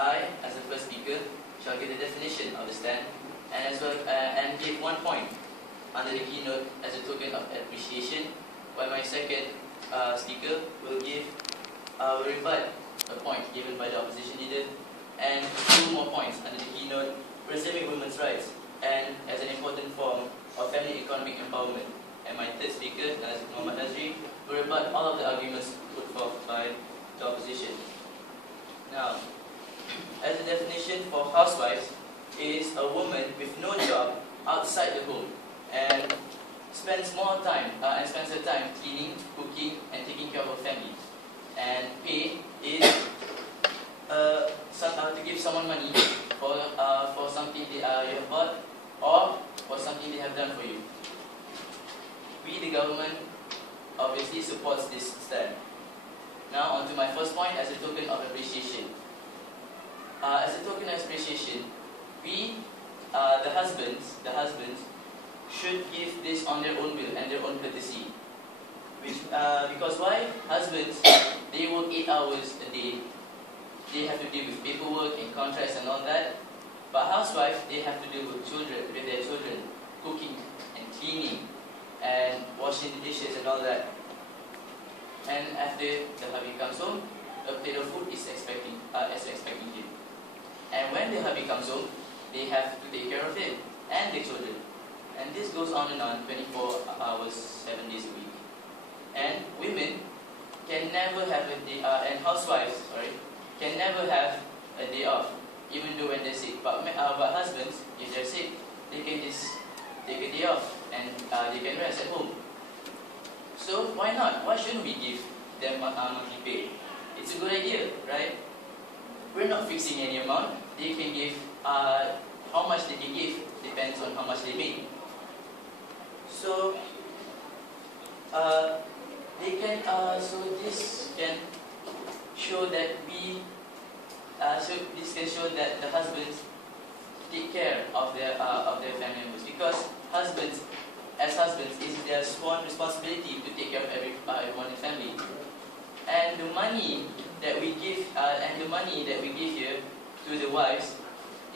I, as the first speaker, shall give the definition of the stand and as well and give 1 point under the keynote as a token of appreciation, while my second speaker will rebut a point given by the opposition leader, and 2 more points under the keynote preserving women's rights and as an important form of family economic empowerment. And my third speaker, Muhammad Nazri, will rebut all of the arguments put forth by the opposition. Now, as a definition for housewives, is a woman with no job outside the home and spends her time cleaning, cooking, and taking care of her family. And pay is to give someone money for something you have bought or for something they have done for you. We, the government, obviously supports this stand. Now on to my first point as a token of appreciation. As a token of appreciation, we, the husbands, should give this on their own will and their own courtesy. Because why? Husbands, they work 8 hours a day. They have to deal with paperwork and contracts and all that. But housewives, they have to deal with their children, cooking and cleaning and washing the dishes and all that. And after the hubby comes home, a plate of food is expecting him. And when the hubby comes home, they have to take care of him and the children. And this goes on and on, 24 hours, 7 days a week. And women can never have a day, and housewives, can never have a day off, even though when they're sick. But husbands, if they're sick, they can just take a day off and they can rest at home. So why not? Why shouldn't we give them monthly pay? It's a good idea, right? We're not fixing any amount. They can give, how much they can give depends on how much they make. So, this can show that the husbands take care of their family members, because as husbands, it's their sworn responsibility to take care of everyone in the family. And the money that we give, here to the wives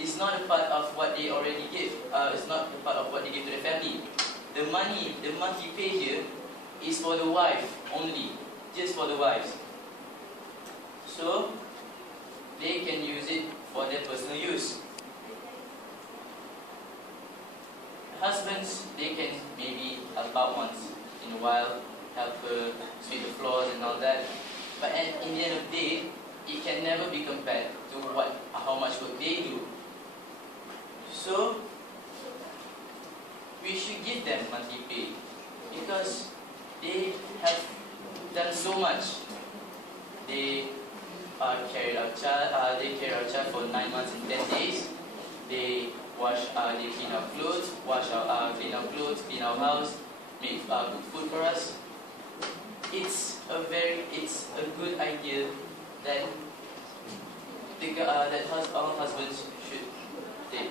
is not a part of what they already give. It's not a part of what they give to the family. The monthly pay here is for the wife only, just for the wives. So they can use it for their personal use. Husbands, they can maybe help out once in a while, help her sweep the floors and all that. But in the end of the day, it can never be compared to how much work they do. So we should give them monthly pay because they have done so much. They carried our child for 9 months and 10 days. They clean our clothes, clean our house, make good food for us. It's a good idea that all husbands should take.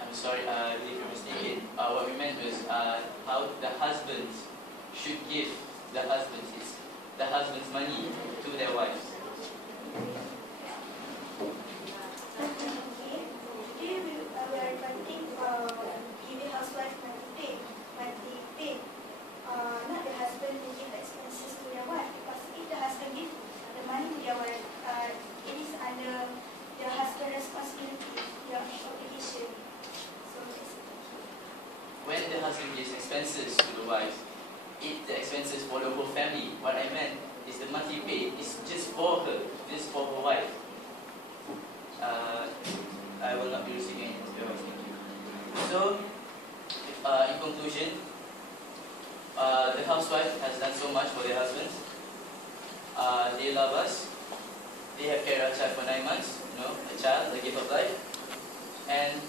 I'm sorry, I believe you're mistaken. What we meant was how the husbands should give the husband's money to their wives. Not the husband who give expenses to their wife, because if the husband gives the money to their wife, it is under the husband's responsibility, their obligation. So when the husband gives expenses to the wife, the expenses for the whole family. What I meant is the monthly pay is just for her, just for her wife. I will not be receiving any of thank you. So, in conclusion, the housewife has done so much for their husbands. They love us. They have carried our child for 9 months. A child, the gift of life. And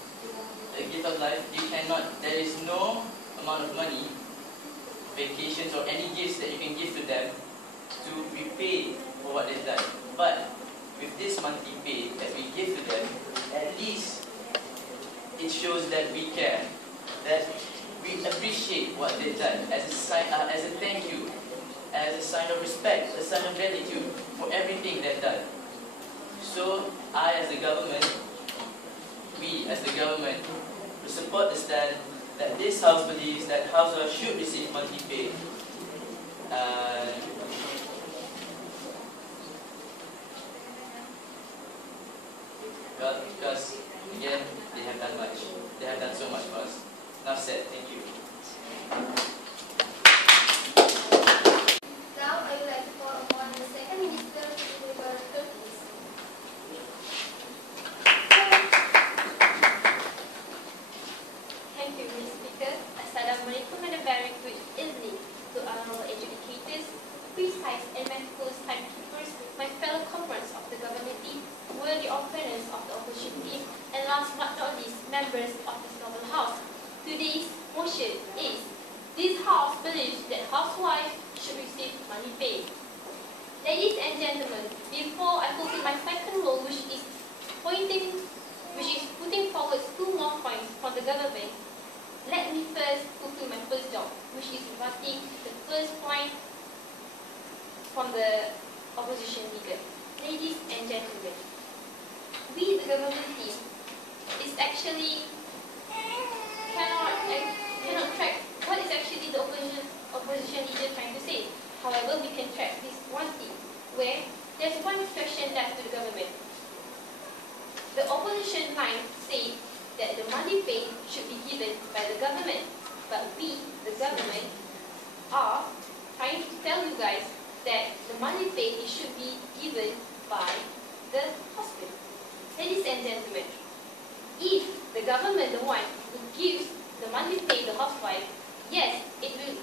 the gift of life, there is no amount of money, vacations or any gifts that you can give to them to repay for what they've done. But with this monthly pay that we give to them, at least it shows that we care. that we appreciate what they've done as a sign, as a thank you, as a sign of respect, a sign of gratitude for everything they've done. So I, as the government, we as the government, will support the stand that this House believes that housewives should receive monthly pay. Well, because again, they have done much. They have done so much for us. Enough said. Thank you. Now I would like to call upon the Second Minister to deliver the please. Thank you, Mr. Speaker. Assalamualaikum and a very good evening to our educators, precise and meticulous timekeepers, my fellow comrades of the government team, worthy opponents of the opposition team, and last but not least, members of this noble house. Today's motion is: this house believes that housewives should receive monthly pay. Ladies and gentlemen, before I fulfill my second role, which is putting forward two more points from the government, let me first fulfill my first job, which is rebutting the first point from the opposition leader. Ladies and gentlemen, we, the government team, is actually cannot track what is actually the opposition leader trying to say. However, we can track this one thing, where there's one question left to the government. The opposition line say that the money pay should be given by the government, but we, the government, are trying to tell you guys that the money pay should be given by the husband. Ladies and gentlemen, if the government, the one who gives the money pay to the housewife, yes, it will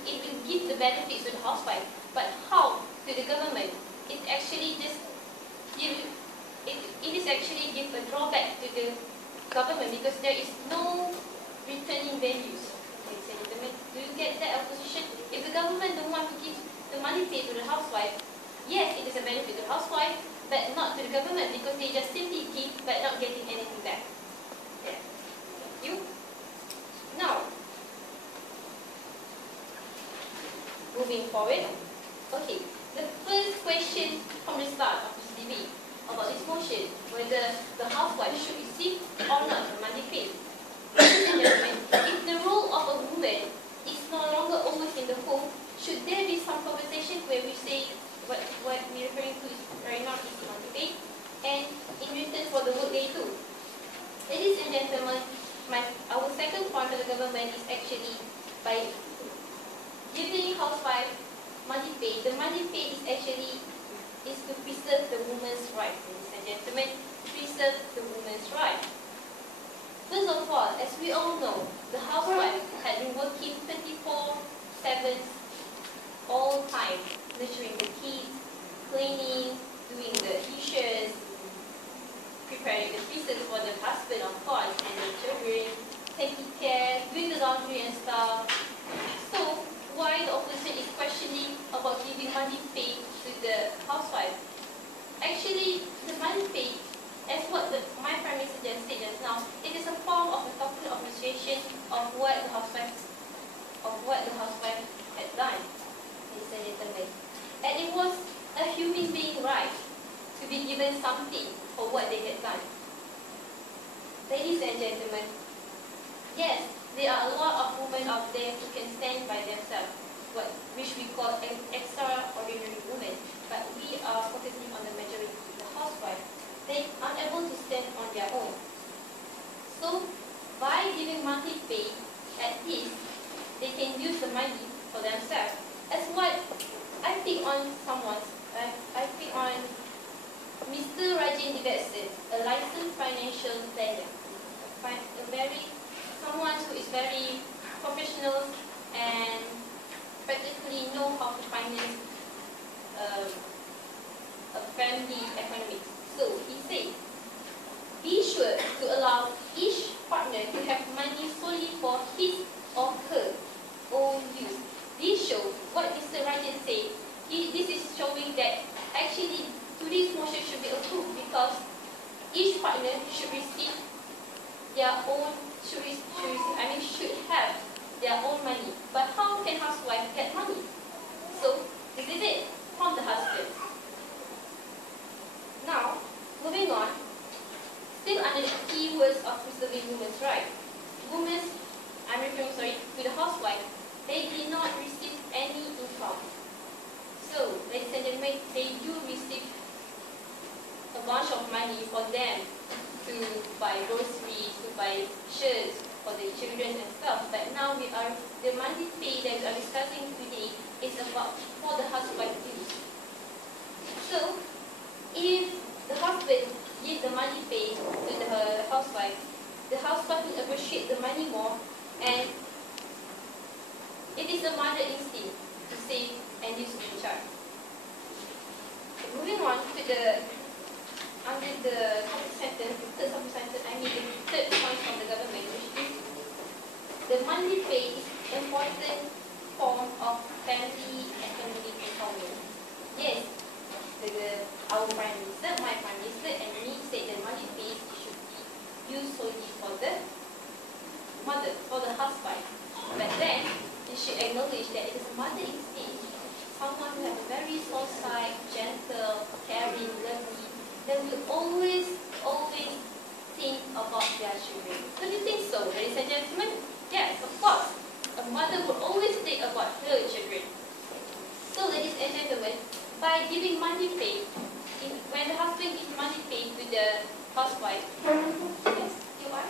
give the benefits to the housewife, but how to the government? It actually just it is actually give a drawback to the government because there is no returning values. Ladies and gentlemen, do you get that opposition? If the government the one who gives the money pay to the housewife, yes, it is a benefit to the housewife, but not to the government because they just simply give but not getting anything back. Yeah. Thank you. Now, moving forward. Okay, the first question from the start of this debate about this motion, whether the housewife should receive or not the money pay. Ladies and gentlemen, if the role of a woman is no longer always in the home, should there be some conversation where we say what we're referring to is right now is money pay, and in return for the work they do? Ladies and gentlemen, our second point of the government is actually by giving housewife money pay. The money pay is actually to preserve the woman's right. Ladies and gentlemen, preserve the woman's right. First of all, as we all know, the housewife had been working 24/7 all time, nurturing the kids, cleaning, doing the dishes, preparing the pieces for the husband, of course, and the children, taking care, doing the laundry and stuff. So, why the opposition is questioning about giving money pay to the housewife? Actually, the money pay, as what my Prime Minister just said just now, it is a form of a token of appreciation of what the housewife had done, ladies and gentlemen. And it was a human being right to be given something for what they had done. Ladies and gentlemen, yes, there are a lot of women out there who can stand by themselves, which we call extraordinary women, but we are focusing on the majority, the housewife. They are unable to stand on their own. So, by giving monthly pay, at least they can use the money for themselves. As what I pick on Mr. Rajin Divetson, a licensed financial planner, someone who is very professional and practically know how to finance a family economics. So he said, be sure to allow each partner to have money solely for his or her own use. This shows what Mr. Rajin said. This is showing that actually today's motion should be approved because each partner should receive their own, should have with the housewife, they did not receive any income. So, ladies and gentlemen, they do receive a bunch of money for them to buy groceries, to buy shirts for the children and stuff. But now the monthly pay that we are discussing today is about for the housewife use. So, if the husband gives the money pay to the housewife will appreciate the money more, and it is a mother instinct to save and use the child. Moving on to under the topic sentence, the third topic sentence, I need the third point from the government, which is the monthly pay is important form of family economic empowerment. Yes, our Prime Minister, my Prime Minister, and me said that monthly pay should be used solely for the mother, for the housewife. But then, you should acknowledge that it is a mother instinct, someone who has a very soft side, gentle, caring, lovely, that will always think about their children. Don't you think so, ladies and gentlemen? Yes, of course. A mother will always think about her children. So, ladies and gentlemen, by giving monthly pay, when the husband gives monthly pay to the housewife, yes, you are?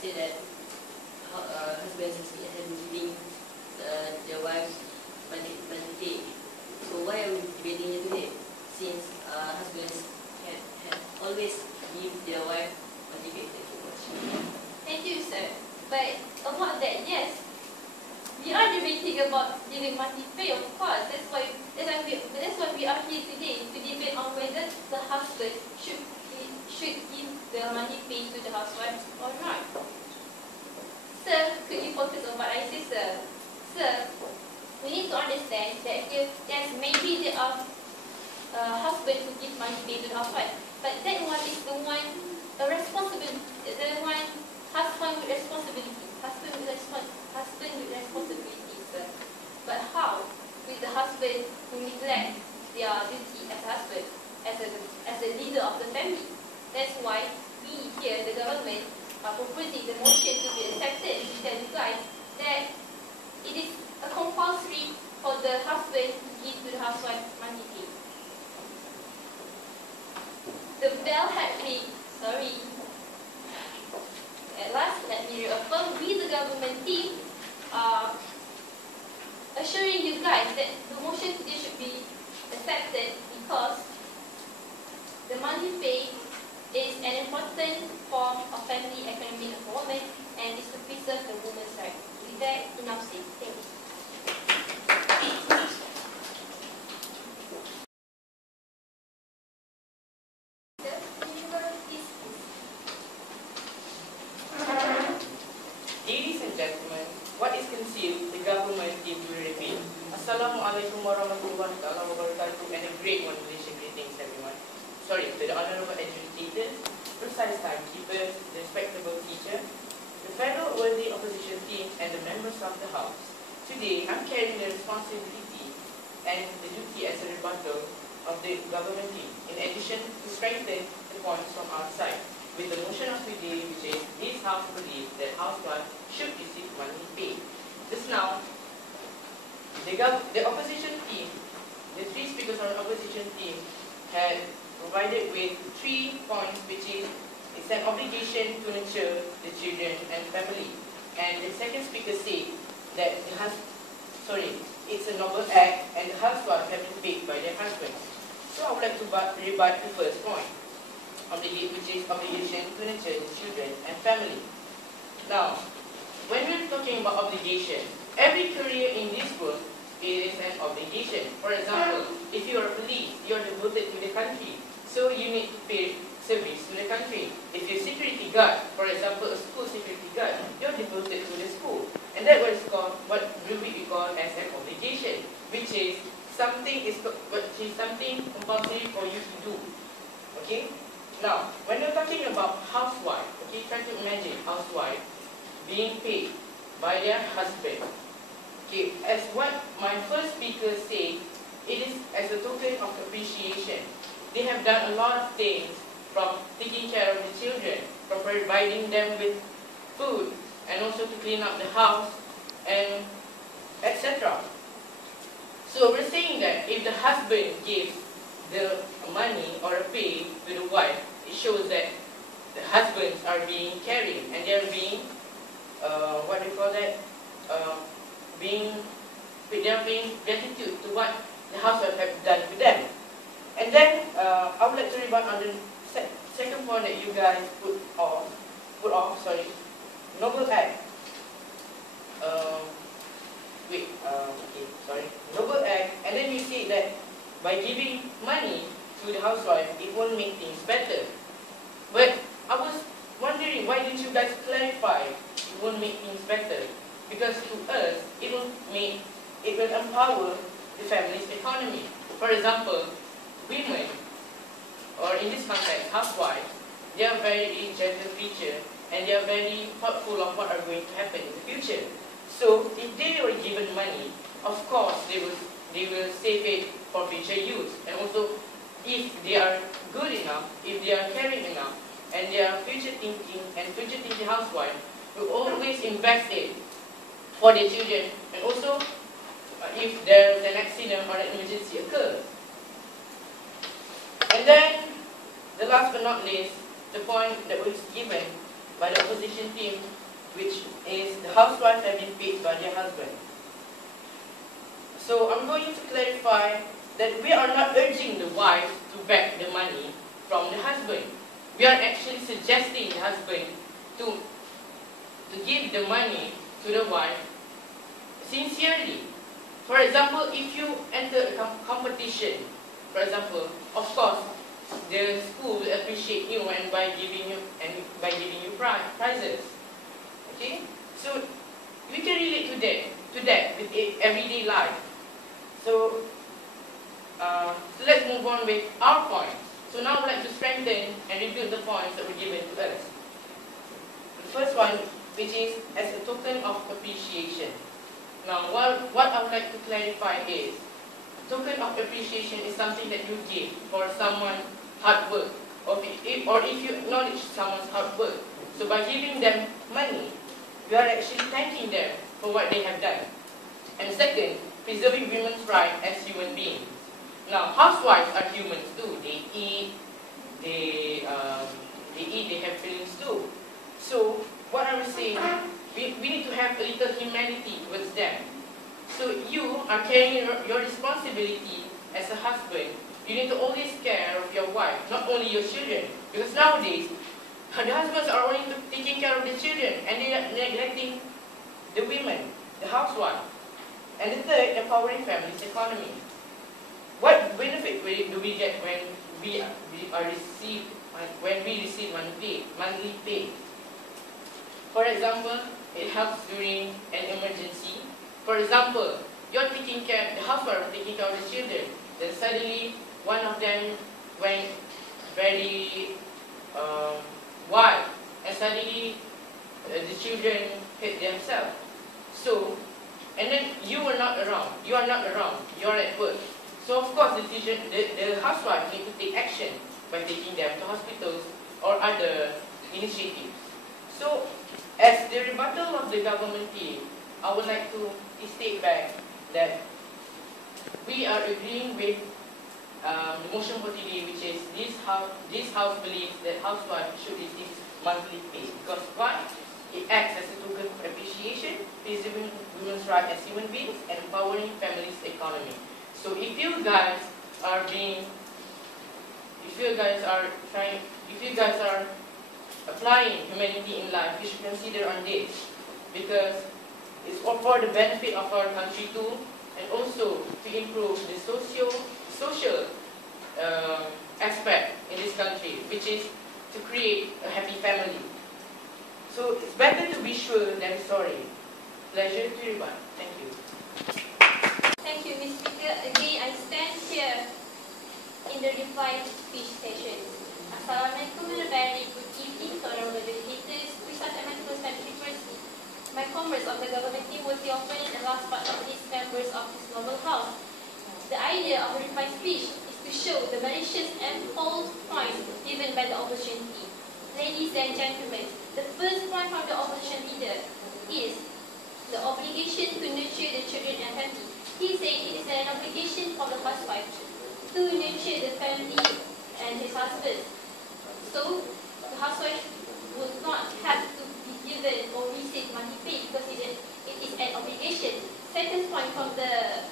Say that husbands have been giving their wives monthly pay. So why are we debating it today? Since husbands have always give their wife monthly pay. Thank you much. Thank you, sir. But about that, yes, we are debating about giving monthly pay, of course. That's why we are here today, to debate on whether the husband should give the monthly pay to the housewife or not. Sir, could you focus on what I say, sir? Sir, we need to understand that yes, maybe there are husbands who give monthly pay to the housewife, but that one is the one responsibility, the one husband with responsibility, husband with responsibility, sir. But how with the husband who neglect their duty as a husband, as a leader of the family? That's why we here, the government, are proposing the motion to be accepted to tell you guys that it is a compulsory for the husband to give to the housewife monthly pay. The bell had ringed. Sorry. At last, let me reaffirm, we, the government team, are assuring you guys that the motion today should be accepted because the monthly pay is an important form of family economic empowerment and is to preserve the woman's right. With that, enough said. Thank you. Ladies and gentlemen, what is concealed, the government is to reveal. Assalamualaikum warahmatullahi wabarakatuh, and a great one, Malaysian greetings, everyone. Sorry, to the honorable educators, precise timekeepers, the respectable teacher, the fellow worthy opposition team, and the members of the House. Today, I'm carrying the responsibility and the duty as a rebuttal of the government team, in addition to strengthen the points from our side, with the motion of today, which is this House believes that housewives should receive monthly pay. Just now, the opposition team, the three speakers on the opposition team, had provided with 3 points, which is it's an obligation to nurture the children and family. And the second speaker said that it's a noble act and the housewives have been paid by their husbands. So I would like to rebut the first point, which is obligation to nurture the children and family. Now, when we're talking about obligation, every career in this world, it is an obligation. For example, if you are a police, you are devoted to the country, so you need to pay service to the country. If you're a security guard, for example, a school security guard, you're devoted to the school. And that was called, what will we call as an obligation, which is something compulsory for you to do. Okay? Now, when you're talking about housewife, okay, try to imagine housewife being paid by their husband. Okay, as what my first speaker said, it is as a token of appreciation. They have done a lot of things, from taking care of the children, providing them with food, and also to clean up the house, and etc. So we're saying that if the husband gives the money or a pay to the wife, it shows that the husbands are being caring and they are being, what do you call that? They are being gratitude to what the housewife have done to them. And then I would like to rebut on the second point that you guys put off. Noble act. Noble act, and then you see that by giving money to the housewife, it won't make things better. But I was wondering, why didn't you guys clarify it won't make things better? Because to us, it will empower the family's economy. For example, women, or in this context, housewives, they are very gentle creatures and they are very thoughtful of what are going to happen in the future. So if they were given money, of course they will save it for future use. And also, if they are good enough, if they are caring enough, and they are future thinking housewife, will always invest it for their children. And also, if there is an accident or an emergency occurs. And then, the last but not least, the point that was given by the opposition team, which is the housewives have been paid by their husband. So I'm going to clarify that we are not urging the wife to back the money from the husband. We are actually suggesting the husband to give the money to the wife sincerely. For example, if you enter a competition, for example, of course, the school will appreciate you and by giving you prizes. Okay, so we can relate to that with everyday life. So let's move on with our points. So now I'd like to strengthen and rebuild the points that were given to us. The first one, which is as a token of appreciation. Now, what I would like to clarify is, token of appreciation is something that you give for someone's hard work, or if you acknowledge someone's hard work. So by giving them money, you are actually thanking them for what they have done. And second, preserving women's rights as human beings. Now, housewives are humans too. They eat, they have feelings too. So, what I was saying, we need to have a little humanity towards them. So you are carrying your responsibility as a husband. You need to always care of your wife, not only your children. Because nowadays, the husbands are only taking care of the children and they are neglecting the women, the housewife. And the third, empowering families' economy. What benefit do we get when we receive monthly pay? For example, it helps during an emergency. For example, the housewife is taking care of the children. Then suddenly, one of them went very wild, and suddenly the children hit themselves. So, and then you are not around. You are at work. So of course, the housewife need to take action by taking them to hospitals or other initiatives. So, as the rebuttal of the government team, I would like to state back that we are agreeing with the motion for today, which is this house believes that housewives should receive monthly pay. Because why? It acts as a token of appreciation, preserving women's rights as human beings, and empowering families' economy. So if you guys are applying humanity in life, you should consider on this, because it's all for the benefit of our country too, and also to improve the social aspect in this country, which is to create a happy family. So it's better to be sure than sorry. Pleasure to everyone. Thank you. Thank you, Ms. Speaker. Again, I stand here in the revised speech session. Assalamualaikum and a very good evening to honorable delegators, Pusat and Medical Studies University, my comrades of the government team, worthy opponents, and last but not least, members of this noble house. The idea of the revised speech is to show the malicious and false points given by the opposition team. Ladies ladies and gentlemen, the first point from the opposition leader is the obligation to nurture the children and family. He said it is an obligation for the housewife to nurture the family and his husband. So, the housewife will not have to be given or receive money pay because it is an obligation. Second point from the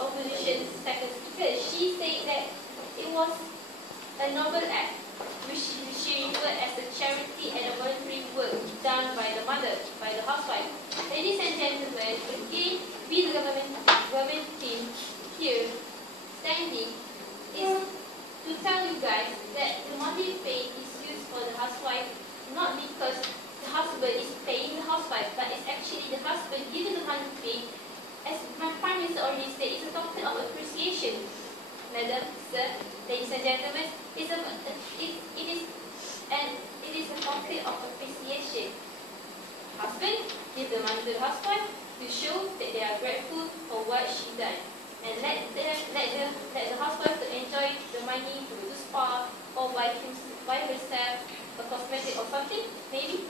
opposition's second speaker, she said that it was a noble act which she referred as a charity and a voluntary work done by the mother, by the housewife. Ladies and gentlemen, again, we the government team here standing is to tell you guys that the money paid is used for the housewife not because the husband is paying the housewife, but it's actually the husband giving the money paid. As my Prime Minister already said, it's a token of appreciation. Madam, sir, ladies and gentlemen, it is a token of appreciation. Husband give the money to the housewife to show that they are grateful for what she done, and let the housewife to enjoy the money to go to spa or buy herself a cosmetic or something, maybe.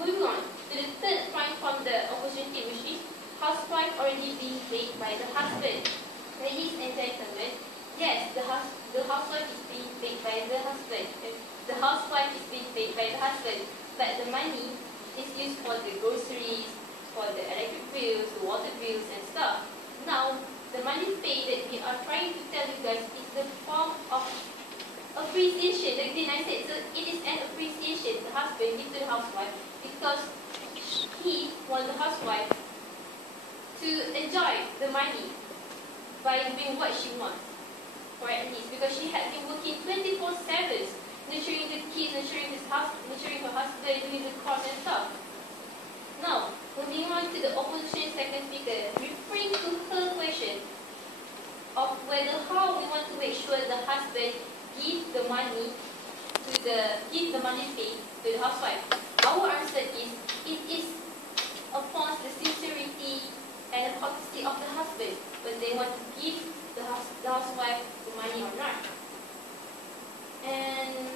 Moving on to the third point from the opposition team, which is housewife already being paid by the husband. Ladies and gentlemen, yes, the housewife is being paid by the husband. The housewife is being paid by the husband, but the money is used for the groceries, for the electric bills, the water bills and stuff. Now, the money paid that we are trying to tell you guys is the form of appreciation. Again, I said, so it is an appreciation the husband gives to the housewife because he wants the housewife to enjoy the money by doing what she wants, or at least because she had been working 24/7, nurturing the kids, nurturing her husband, doing the course and stuff. Now, moving on to the opposition second speaker, referring to her question of whether how we want to make sure the husband give the money pay to the housewife. Our answer is it is upon the sincerity and the courtesy of the husband when they want to give the housewife the money or not. And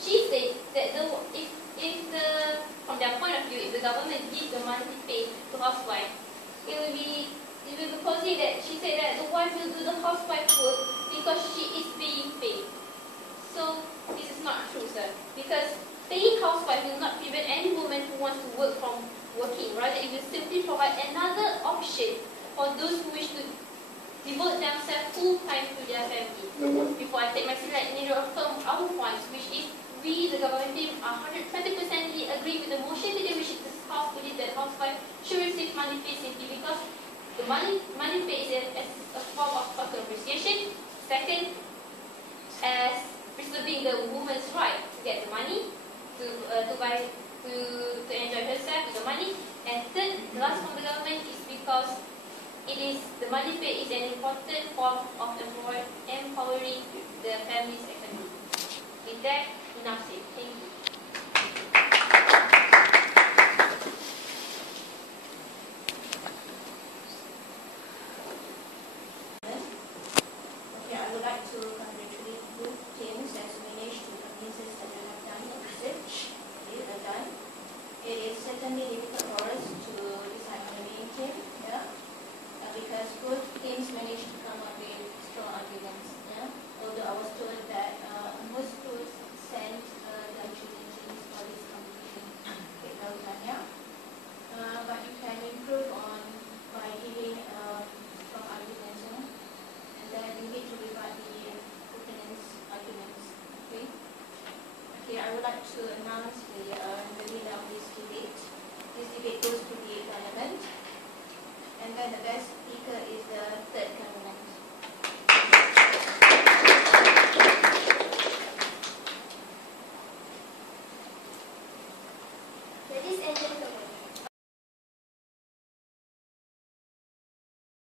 she said that from their point of view, if the government gives the money pay to housewife, it will be causing that she said that the wife will do the housewife work because she is being paid. So this is not true, sir, because paying housewife will not prevent any woman who wants to work from working. Rather, it will simply provide another option for those who wish to devote themselves full time to their family. Before I take my seat, let me reaffirm our points, which is we, the government team, are 120% agree with the motion today, which is this House believes that housewife should receive money pay simply because the money pay is a form of token appreciation. Second, as preserving the woman's right to get the money, to enjoy herself with the money. And third, the last from the government is because the money pay is an important form of empowering the families and family. With that, enough said. Thank you. Okay, I would like to congratulate both teams as managed to convince us that they have done the research. They are done. It is certainly difficult for us to decide on the main team, because both teams managed to come up with strong arguments. Although I was told that most schools sent their choosing teams for this competition. But you can improve on by giving strong arguments, and then you need to rebut the opponent's arguments. Okay, I would like to announce the winner of this debate. This debate goes to the parliament, and then the best speaker is the third government.